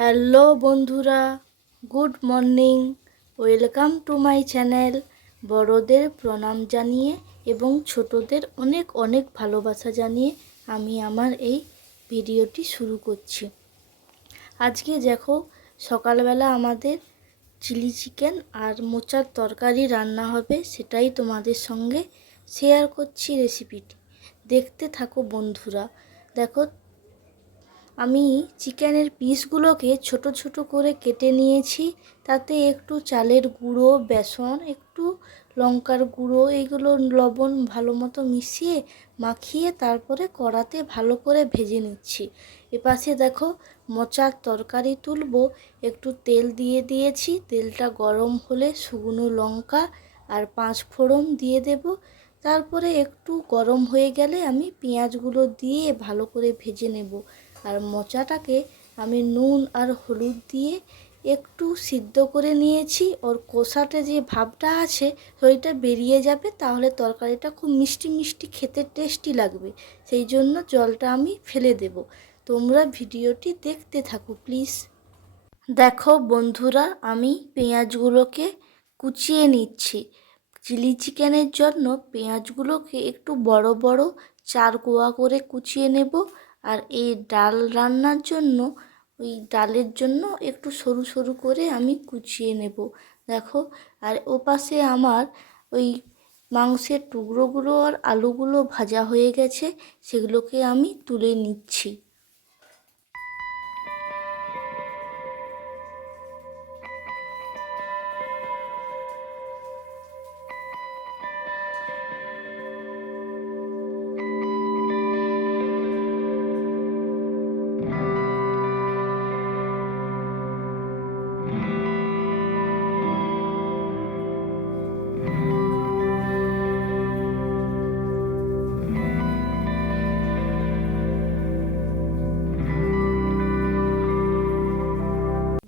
Hello বন্ধুরা, good morning. Welcome to my channel. বড়দের প্রণাম জানিয়ে এবং ছোটদের অনেক অনেক ভালোবাসা জানিয়ে আমি আমার এই ভিডিওটি শুরু করছি। আজকে দেখো, সকালবেলা আমাদের চিলি চিকেন আর মোচার তরকারি রান্না হবে, সেটাই তোমাদের সঙ্গে শেয়ার করছি রেসিপিটি। দেখতে থাকো বন্ধুরা। দেখো, আমি চিকেনের পিসগুলোকে ছোট ছোট করে কেটে নিয়েছি। তাতে একটু চালের গুঁড়ো, বেসন, একটু লঙ্কার গুঁড়ো, এইগুলো লবণ ভালো মতো মিশিয়ে মাখিয়ে তারপরে কড়াতে ভালো করে ভেজে নিচ্ছি। এপাশে দেখো, মোচার তরকারি তুলবো, একটু তেল দিয়ে দিয়েছি। তেলটা গরম হলে শুকনো লঙ্কা আর 5 ফোড়ন দিয়ে দেব। তারপরে একটু গরম হয়ে গেলে আমি পেঁয়াজগুলো দিয়ে ভালো করে ভেজে নেব। আর মোচাটাকে আমি নুন আর হলুদ দিয়ে একটু সিদ্ধ করে নিয়েছি। ওর কষাতে যে ভাবটা আছে ওইটা বেরিয়ে যাবে, তাহলে তরকারিটা খুব মিষ্টি মিষ্টি খেতে টেস্টি লাগবে। সেই জন্য জলটা আমি ফেলে দেব। তোমরা ভিডিওটি দেখতে থাকো প্লিজ। দেখো বন্ধুরা, আমি পেঁয়াজগুলোকে কুচিয়ে নিচ্ছি। চিলি চিকেনের জন্য পেঁয়াজগুলোকে একটু বড় বড় 4 কোয়া করে কুচিয়ে নেব। আর এই ডাল রান্নার জন্য, ওই ডালের জন্য একটু সরু সরু করে আমি কুচিয়ে নেব। দেখো, আর ওপাশে আমার ওই মাংসের টুকরোগুলো আর আলুগুলো ভাজা হয়ে গেছে, সেগুলোকে আমি তুলে নিচ্ছি।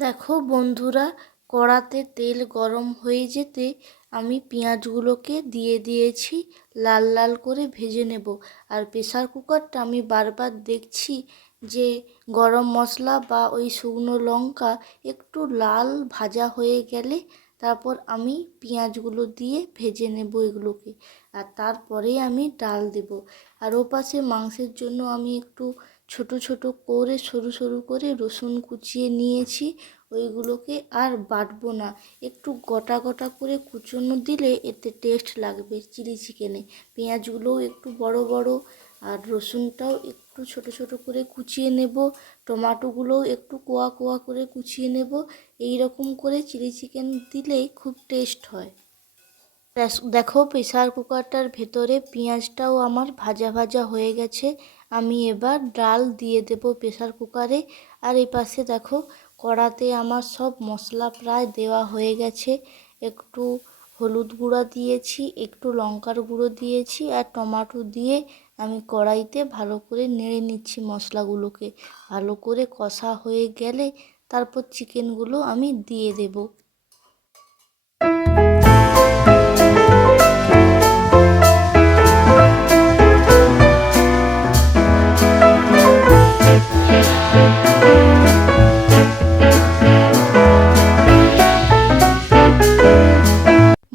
দেখো বন্ধুরা, কড়াতে তেল গরম হয়ে যেতে আমি পেঁয়াজগুলোকে দিয়ে দিয়েছি। লাল লাল করে ভেজে নেব। আর প্রেসার কুকারটা আমি বারবার দেখছি যে গরম মশলা বা ওই শুকনো লঙ্কা একটু লাল ভাজা হয়ে গেলে তারপর আমি পেঁয়াজগুলো দিয়ে ভেজে নেব এগুলোকে। আর তারপরেই আমি ডাল দেব। আর ওপাশে মাংসের জন্য আমি একটু ছোট ছোট করে সরু সরু করে রসুন কুচিয়ে নিয়েছি। ওইগুলোকে আর বাটবো না, একটু গোটা গোটা করে কুচোনো দিলে এতে টেস্ট লাগবে চিলি চিকেনে। পেঁয়াজগুলোও একটু বড় বড়, আর রসুনটাও একটু ছোট ছোট করে কুচিয়ে নেব। টমেটোগুলোও একটু কোয়া কোয়া করে কুচিয়ে নেব। এই রকম করে চিলি চিকেন দিলেই খুব টেস্ট হয়। দেখো, প্রেসার কুকারটার ভেতরে পেঁয়াজটাও আমার ভাজা ভাজা হয়ে গেছে। আমি এবার ডাল দিয়ে দেব প্রেসার কুকারে। আর এই পাশে দেখো, কড়াতে আমার সব মশলা প্রায় দেওয়া হয়ে গেছে। একটু হলুদ গুঁড়া দিয়েছি, একটু লঙ্কার গুঁড়ো দিয়েছি, আর টমেটো দিয়ে আমি কড়াইতে ভালো করে নেড়ে নিচ্ছি মশলাগুলোকে। ভালো করে কষা হয়ে গেলে তারপর চিকেনগুলো আমি দিয়ে দেব।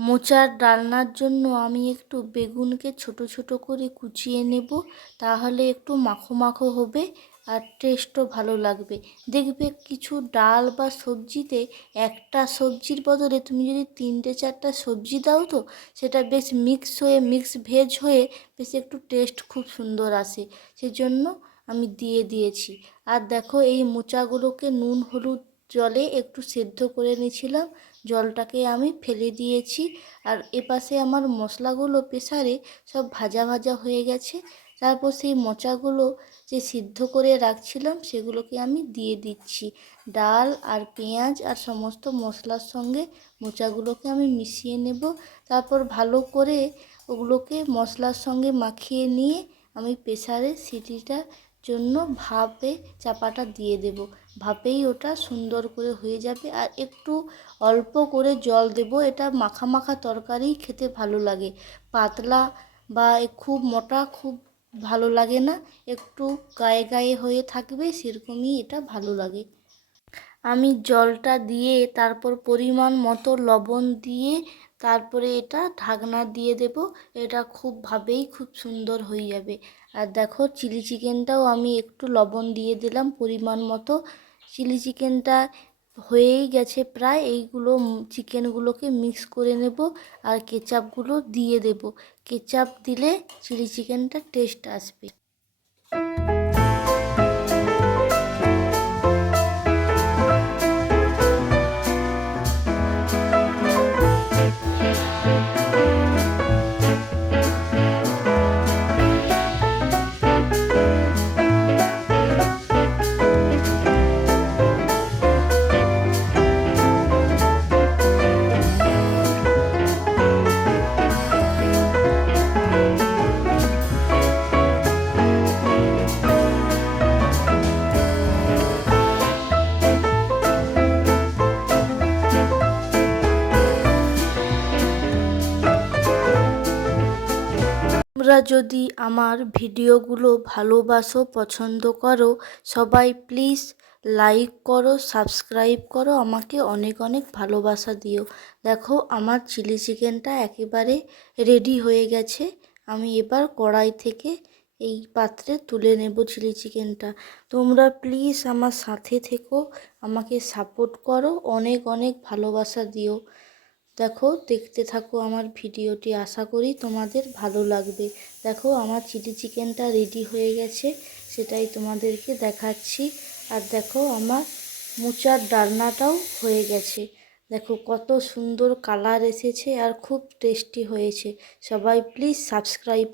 মোচার ডালনার জন্য আমি একটু বেগুনকে ছোট ছোট করে কুচিয়ে নেব। তাহলে একটু মাখো মাখো হবে আর টেস্টও ভালো লাগবে। দেখবে কিছু ডাল বা সবজিতে একটা সবজির বদলে তুমি যদি 3-4টা সবজি দাও, তো সেটা বেশ মিক্স ভেজ হয়ে বেশ একটু টেস্ট খুব সুন্দর আসে। সেজন্য আমি দিয়ে দিয়েছি। আর দেখো, এই মোচাগুলোকে নুন হলুদ জলে একটু সেদ্ধ করে নিয়েছিলাম, জলটাকে আমি ফেলে দিয়েছি। আর এপাশে আমার মশলাগুলো প্রেসারে সব ভাজা ভাজা হয়ে গেছে। তারপর সেই মোচাগুলো যে সিদ্ধ করে রাখছিলাম সেগুলোকে আমি দিয়ে দিচ্ছি। ডাল আর পেঁয়াজ আর সমস্ত মশলার সঙ্গে মোচাগুলোকে আমি মিশিয়ে নেব। তারপর ভালো করে ওগুলোকে মশলার সঙ্গে মাখিয়ে নিয়ে আমি প্রেসারে সিটিটার জন্য ভাপে চাপাটা দিয়ে দেব। ভাপেই ওটা সুন্দর করে হয়ে যাবে। আর একটু অল্প করে জল দেব। এটা মাখা মাখা তরকারি খেতে ভালো লাগে। পাতলা বা খুব মোটা খুব ভালো লাগে না, একটু গায়ে গায়ে হয়ে থাকবে সেরকমই এটা ভালো লাগে। আমি জলটা দিয়ে তারপর পরিমাণ মতো লবণ দিয়ে তারপরে এটা ঢাকনা দিয়ে দেব। এটা খুব সুন্দর হয়ে যাবে। আর দেখো চিলি চিকেনটাও আমি একটু লবণ দিয়ে দিলাম পরিমাণ মতো। চিলি চিকেনটা হয়েই গেছে প্রায়। এইগুলো চিকেনগুলোকে মিক্স করে নেব আর কেচাপগুলো দিয়ে দেব। কেচাপ দিলে চিলি চিকেনটা টেস্ট আসবে। তোমরা যদি আমার ভিডিওগুলো ভালোবাসো, পছন্দ করো, সবাই প্লিজ লাইক করো, সাবস্ক্রাইব করো, আমাকে অনেক অনেক ভালোবাসা দিও। দেখো আমার চিলি চিকেনটা একেবারে রেডি হয়ে গেছে। আমি এবার কড়াই থেকে এই পাত্রে তুলে নেব চিলি চিকেনটা। তোমরা প্লিজ আমার সাথে থেকো, আমাকে সাপোর্ট করো, অনেক অনেক ভালোবাসা দিও। দেখো দেখতে থাকো আমার ভিডিওটি, আশা করি তোমাদের ভালো লাগবে। দেখো আমার চিলি চিকেনটা রেডি হয়ে গেছে, সেটাই তোমাদেরকে দেখাচ্ছি। আর দেখো আমার মোচার ডালনাটাও হয়ে গেছে। দেখো কত সুন্দর কালার এসেছে আর খুব টেস্টি হয়েছে। সবাই প্লিজ সাবস্ক্রাইব